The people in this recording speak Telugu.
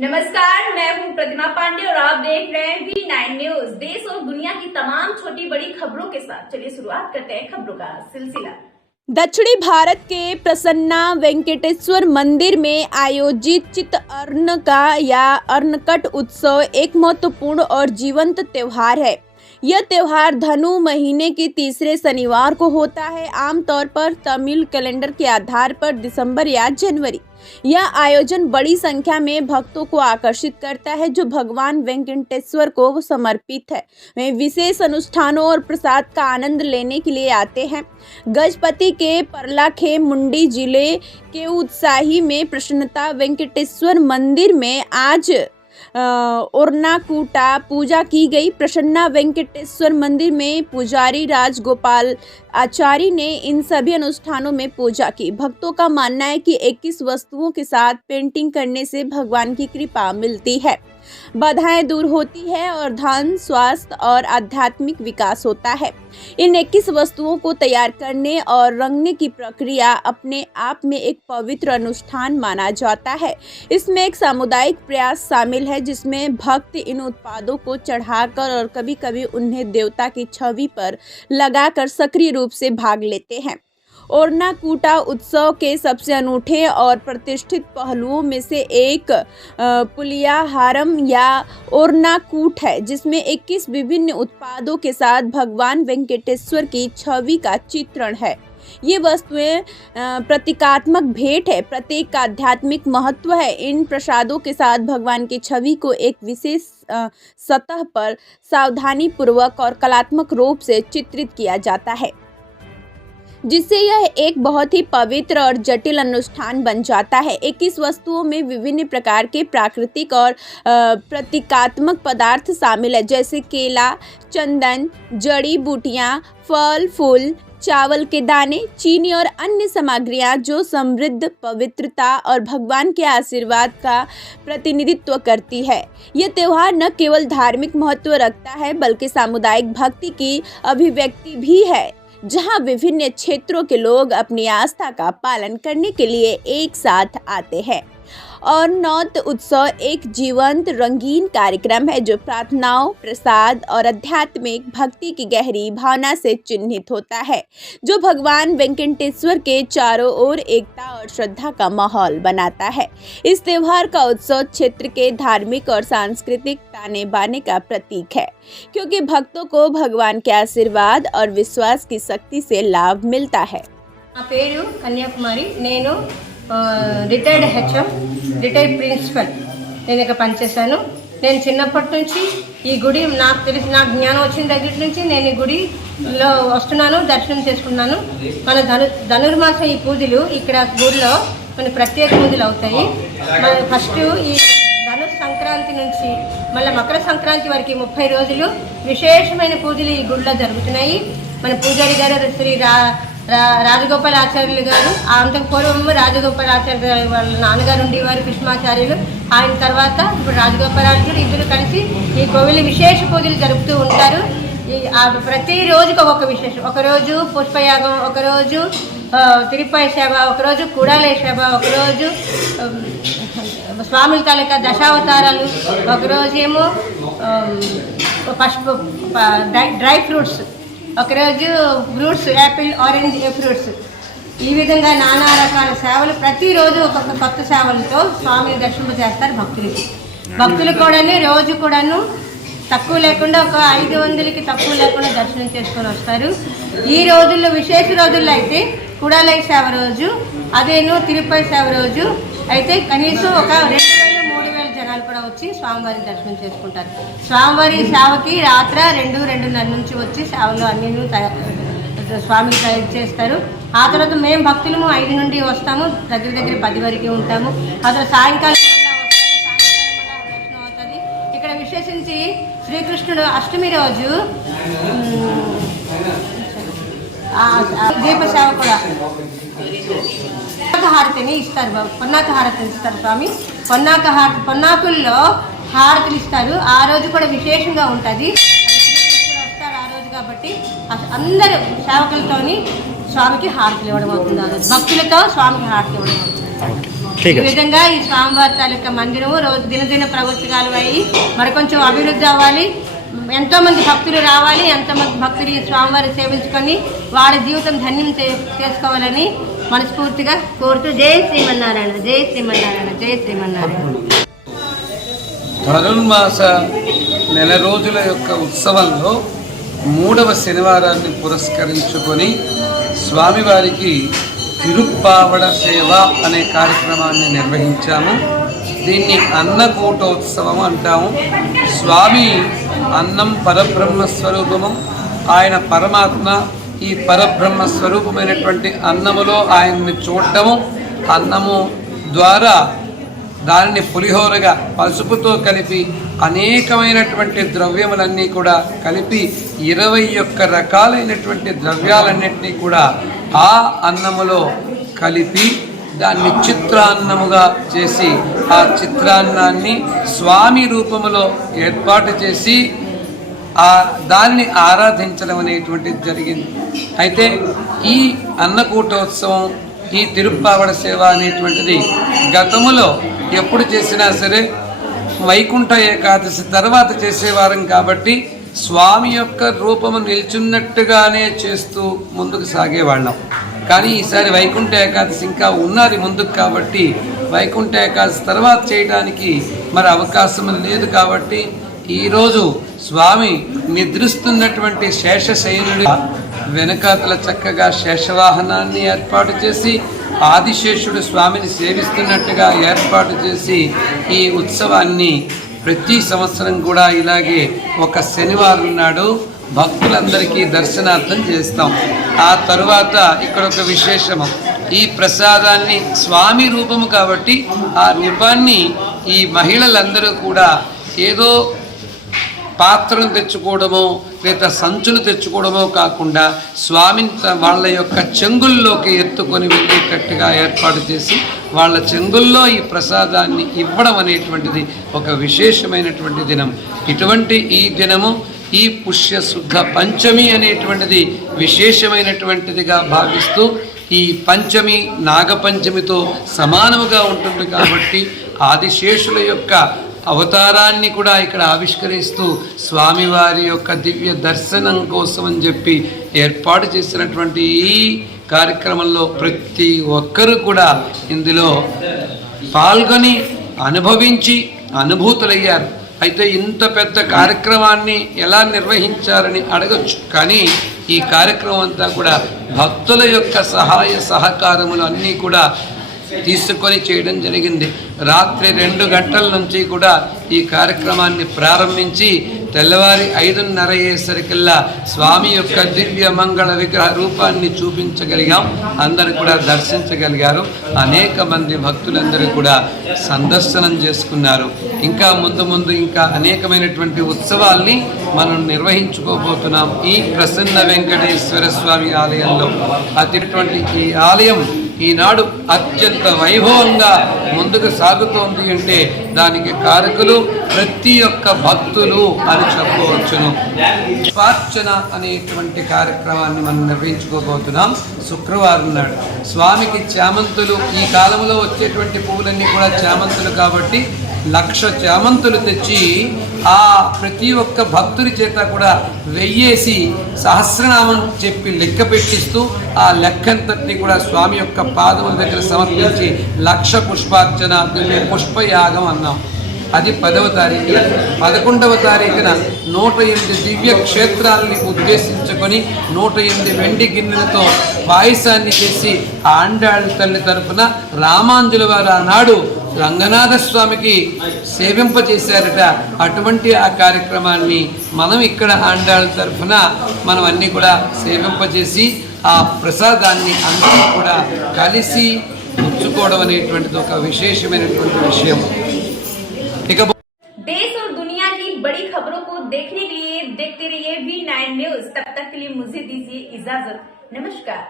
नमस्कार, मैं हूं प्रतिमा पांडे और आप देख रहे हैं V9 न्यूज। देश और दुनिया की तमाम छोटी बड़ी खबरों के साथ चलिए शुरुआत करते हैं खबरों का सिलसिला। दक्षिणी भारत के प्रसन्ना वेंकटेश्वर मंदिर में आयोजित चित्त अर्ण का या अर्णकट उत्सव एक महत्वपूर्ण और जीवंत त्योहार है। यह त्योहार धनु महीने के तीसरे शनिवार को होता है। आमतौर पर तमिल कैलेंडर के आधार पर दिसंबर या जनवरी। यह आयोजन बड़ी संख्या में भक्तों को आकर्षित करता है जो भगवान वेंकटेश्वर को समर्पित है। वे विशेष अनुष्ठानों और प्रसाद का आनंद लेने के लिए आते हैं। गजपति के परलाखे मुंडी जिले के उत्साही में प्रसन्नता वेंकटेश्वर मंदिर में आज ओरनाकूटा पूजा की गई। प्रसन्ना वेंकटेश्वर मंदिर में पुजारी राजगोपाल आचार्य ने इन सभी अनुष्ठानों में पूजा की। भक्तों का मानना है कि 21 वस्तुओं के साथ पेंटिंग करने से भगवान की कृपा मिलती है, बाधाएं दूर होती है और धन, स्वास्थ्य और आध्यात्मिक विकास होता है। इन 21 वस्तुओं को तैयार करने और रंगने की प्रक्रिया अपने आप में एक पवित्र अनुष्ठान माना जाता है। इसमें एक सामुदायिक प्रयास शामिल है जिसमें भक्त इन उत्पादों को चढ़ाकर और कभी-कभी उन्हें देवता की छवि पर लगाकर सक्रिय रूप से भाग लेते हैं। ओरनाकूटा उत्सव के सबसे अनूठे और प्रतिष्ठित पहलुओं में से एक पुलियाहारम या ओरनाकूट है, जिसमें 21 विभिन्न उत्पादों के साथ भगवान वेंकटेश्वर की छवि का चित्रण है। ये वस्तुएं प्रतीकात्मक भेंट है, प्रत्येक का आध्यात्मिक महत्व है। इन प्रसादों के साथ भगवान की छवि को एक विशेष सतह पर सावधानी पूर्वक और कलात्मक रूप से चित्रित किया जाता है, जिससे यह एक बहुत ही पवित्र और जटिल अनुष्ठान बन जाता है। 21 वस्तुओं में विभिन्न प्रकार के प्राकृतिक और प्रतीकात्मक पदार्थ शामिल है, जैसे केला, चंदन, जड़ी बूटियां, फल फूल, चावल के दाने, चीनी और अन्य सामग्रियां जो समृद्ध, पवित्रता और भगवान के आशीर्वाद का प्रतिनिधित्व करती है। यह त्योहार न केवल धार्मिक महत्व रखता है बल्कि सामुदायिक भक्ति की अभिव्यक्ति भी है, जहां विभिन्न क्षेत्रों के लोग अपनी आस्था का पालन करने के लिए एक साथ आते हैं। और नौत उत्सव एक जीवंत रंगीन कार्यक्रम है जो प्रार्थनाओं, प्रसाद और आध्यात्मिक भक्ति की गहरी भावना से चिन्हित होता है, जो भगवान वेंकटेश्वर के चारों ओर एकता और श्रद्धा का माहौल बनाता है। इस त्योहार का उत्सव क्षेत्र के धार्मिक और सांस्कृतिक ताने बाने का प्रतीक है, क्योंकि भक्तों को भगवान के आशीर्वाद और विश्वास की शक्ति से लाभ मिलता है। నా పేరు కన్యాకుమారి. నేను రిటైర్డ్ హెచ్ఎం, రిటైర్డ్ ప్రిన్సిపల్. నేను ఇక పనిచేశాను. నేను చిన్నప్పటి నుంచి ఈ గుడి నాకు జ్ఞానం వచ్చిన దగ్గర నుంచి నేను ఈ గుడిలో వస్తున్నాను, దర్శనం చేసుకున్నాను. మన ధనుర్మాసం ఈ పూజలు ఇక్కడ గుడిలో మన ప్రత్యేక పూజలు అవుతాయి. మన ఫస్ట్ ఈ ధనుర్ సంక్రాంతి నుంచి మళ్ళీ మకర సంక్రాంతి వరకు 30 రోజులు విశేషమైన పూజలు ఈ గుడిలో జరుగుతున్నాయి. మన పూజారి గారు శ్రీ రాజగోపాల్ ఆచార్యులు గారు, అంతకు పూర్వం రాజగోపాల్ ఆచార్య వాళ్ళ నాన్నగారు ఉండేవారు కృష్ణాచార్యులు. ఆయన తర్వాత ఇప్పుడు రాజగోపాల్ ఆచార్యులు ఇద్దరు కలిసి ఈ కోవిలి విశేష పూజలు జరుపుతూ ఉంటారు. ప్రతి రోజుకి ఒక్కొక్క విశేషం. ఒకరోజు పుష్పయాగం, ఒకరోజు తిరుపతి సేవ, ఒకరోజు కుడాలయ సేవ, ఒకరోజు స్వాముల తాలూకా దశావతారాలు, ఒకరోజు ఏమో డ్రై ఫ్రూట్స్, ఒకరోజు ఫ్రూట్స్, యాపిల్, ఆరెంజ్ ఫ్రూట్స్. ఈ విధంగా నానా రకాల సేవలు ప్రతిరోజు ఒక్కొక్క కొత్త సేవలతో స్వామిని దర్శనం చేస్తారు భక్తులు కూడాను. రోజు కూడాను తక్కువ లేకుండా ఒక 500కి తక్కువ లేకుండా దర్శనం చేసుకొని వస్తారు. ఈ రోజుల్లో విశేష రోజుల్లో అయితే కుడాలయ సేవ రోజు, అదేను తిరుపతి సేవ రోజు అయితే కనీసం ఒక 2000-3000 జనాలు కూడా వచ్చి స్వామివారి దర్శనం చేసుకుంటారు. స్వామివారి సేవకి రాత్రి 2-2:30 నుంచి వచ్చి సేవలు అన్నీ స్వామికి తయారు చేస్తారు. ఆ తర్వాత మేము భక్తులము 5 నుండి వస్తాము, దగ్గర 10 వరకు ఉంటాము. ఆ తర్వాత సాయంకాలం దర్శనం అవుతుంది. ఇక్కడ విశేషించి శ్రీకృష్ణుడు అష్టమి రోజు దీప సేవ కూడా హారతిని ఇస్తారు, పొన్నాక హారతిని ఇస్తారు స్వామి. పొన్నాకుల్లో హారతులు ఇస్తారు. ఆ రోజు కూడా విశేషంగా ఉంటుంది. శ్రీకృష్ణుడు వస్తారు ఆ రోజు కాబట్టి అందరూ సేవకులతోని స్వామికి హారతులు ఇవ్వడం అవుతుంది. భక్తులతో స్వామికి హారతులు ఇవ్వడం అవుతుంది. ఈ విధంగా ఈ స్వామివారి తాలూకా మందిరము రోజు దినదిన ప్రవర్తకాలు అయ్యి మరి కొంచెం అభివృద్ధి అవ్వాలి. ఎంతో మంది భక్తులు రావాలి, ఎంతోమంది భక్తులు ఈ స్వామివారి సేవించుకొని వారి జీవితం ధన్యం చేసుకోవాలని మనస్ఫూర్తిగా కోరుతూ జై శ్రీమన్నారాయణ, జై శ్రీమన్నారాయణ, జై శ్రీమన్నారాయణ. ధనుర్మాస నెల రోజుల యొక్క ఉత్సవంలో 3వ శనివారాన్ని పురస్కరించుకొని స్వామివారికి తిరుప్పావడ సేవ అనే కార్యక్రమాన్ని నిర్వహించాము. దీన్ని అన్నకూటోత్సవం అంటాము. స్వామి అన్నం పరబ్రహ్మ స్వరూపము, ఆయన పరమాత్మ. ఈ పరబ్రహ్మ స్వరూపమైనటువంటి అన్నములో ఆయన్ని చూడటము, అన్నము ద్వారా దానిని పులిహోరగా పసుపుతో కలిపి అనేకమైనటువంటి ద్రవ్యములన్నీ కూడా కలిపి 21 రకాలైనటువంటి ద్రవ్యాలన్నింటినీ కూడా ఆ అన్నములో కలిపి దాన్ని చిత్రాన్నముగా చేసి ఆ చిత్రాన్నాన్ని స్వామి రూపములో ఏర్పాటు చేసి దాన్ని ఆరాధించడం అనేటువంటిది జరిగింది. అయితే ఈ అన్నకూటోత్సవం, ఈ తిరుప్పావడ సేవ అనేటువంటిది గతములో ఎప్పుడు చేసినా సరే వైకుంఠ ఏకాదశి తర్వాత చేసేవారం కాబట్టి స్వామి యొక్క రూపము నిల్చున్నట్టుగానే చేస్తూ ముందుకు సాగేవాళ్ళం. కానీ ఈసారి వైకుంఠ ఏకాదశి ఇంకా ఉన్నది ముందుకు కాబట్టి వైకుంఠ ఏకాదశి తర్వాత చేయడానికి మరి అవకాశం లేదు. కాబట్టి ఈరోజు స్వామి నిద్రిస్తున్నటువంటి శేషశయనుడి వెనకాతల చక్కగా శేషవాహనాన్ని ఏర్పాటు చేసి ఆదిశేషుడు స్వామిని సేవిస్తున్నట్టుగా ఏర్పాటు చేసి ఈ ఉత్సవాన్ని ప్రతి సంవత్సరం కూడా ఇలాగే ఒక శనివారం నాడు భక్తులందరికీ దర్శనార్థం చేస్తాం. ఆ తరువాత ఇక్కడ ఒక విశేషము, ఈ ప్రసాదాన్ని స్వామి రూపము కాబట్టి ఆ రూపాన్ని ఈ మహిళలందరూ కూడా ఏదో పాత్రను తెచ్చుకోవడమో లేదా సంచులు తెచ్చుకోవడమో కాకుండా స్వామిని వాళ్ళ యొక్క చెంగుల్లోకి ఎత్తుకొని వెళ్ళేటట్టుగా ఏర్పాటు చేసి వాళ్ళ చెంగుల్లో ఈ ప్రసాదాన్ని ఇవ్వడం అనేటువంటిది ఒక విశేషమైనటువంటి దినం. ఇటువంటి ఈ దినము ఈ పుష్య శుద్ధ పంచమి అనేటువంటిది విశేషమైనటువంటిదిగా భావిస్తూ ఈ పంచమి నాగపంచమితో సమానముగా ఉంటుంది కాబట్టి ఆదిశేషుల యొక్క అవతారాన్ని కూడా ఇక్కడ ఆవిష్కరిస్తూ స్వామివారి యొక్క దివ్య దర్శనం కోసం అని చెప్పి ఏర్పాటు చేసినటువంటి ఈ కార్యక్రమంలో ప్రతి ఒక్కరూ కూడా ఇందులో పాల్గొని అనుభవించి అనుభూతులయ్యారు. అయితే ఇంత పెద్ద కార్యక్రమాన్ని ఎలా నిర్వహించారని అడగచ్చు, కానీ ఈ కార్యక్రమం అంతా కూడా భక్తుల యొక్క సహాయ సహకారములు అన్నీ కూడా తీసుకొని చేయడం జరిగింది. రాత్రి 2 గంటల నుంచి కూడా ఈ కార్యక్రమాన్ని ప్రారంభించి తెల్లవారి 5:30 అయ్యేసరికల్లా స్వామి యొక్క దివ్య మంగళ విగ్రహ రూపాన్ని చూపించగలిగాం. అందరూ కూడా దర్శించగలిగారు. అనేక మంది భక్తులందరూ కూడా సందర్శనం చేసుకున్నారు. ఇంకా ముందు ఇంకా అనేకమైనటువంటి ఉత్సవాల్ని మనం నిర్వహించుకోబోతున్నాం. ఈ ప్రసన్న వెంకటేశ్వర స్వామి ఆలయంలో అటువంటి ఈ ఆలయం ఈనాడు అత్యంత వైభవంగా ముందుకు సాగుతోంది అంటే దానికి కారకులు ప్రతి ఒక్క భక్తులు అని చెప్పవచ్చును. పుష్పార్చన అనేటువంటి కార్యక్రమాన్ని మనం నిర్వహించుకోబోతున్నాం. శుక్రవారం నాడు స్వామికి చామంతులు, ఈ కాలంలో వచ్చేటువంటి పువ్వులన్నీ కూడా చామంతులు కాబట్టి 1,00,000 చామంతులు తెచ్చి ఆ ప్రతి ఒక్క భక్తుడి చేత కూడా వెయ్యేసి సహస్రనామం చెప్పి లెక్క పెట్టిస్తూ ఆ లెక్కంతటిని కూడా స్వామి యొక్క పాదముల దగ్గర సమర్పించి 1,00,000 పుష్పార్చన, పుష్పయాగం అన్నాం. అది 10వ తారీఖున. 11వ తారీఖున 108 దివ్య క్షేత్రాలని ఉద్దేశించుకొని 108 వెండి గిన్నెలతో పాయసాన్ని చేసి ఆండాళ్ళ తల్లి తరపున రామాంజుల వారు ఆనాడు రంగనాథ స్వామికి సేవింపజేశారట. అటువంటి ఆ కార్యక్రమాన్ని మనం ఇక్కడ ఆండాళ్ళ తరఫున మనం అన్నీ కూడా సేవింపజేసి ఆ ప్రసాదాన్ని అందరూ కూడా కలిసి పుచ్చుకోవడం అనేటువంటిది ఒక విశేషమైనటువంటి విషయం. ఇక देश और दुनिया की बड़ी खबरों को देखने के लिए देखते रहिए V9 न्यूज। तब तक के लिए मुझे दीजिए इजाजत। नमस्कार।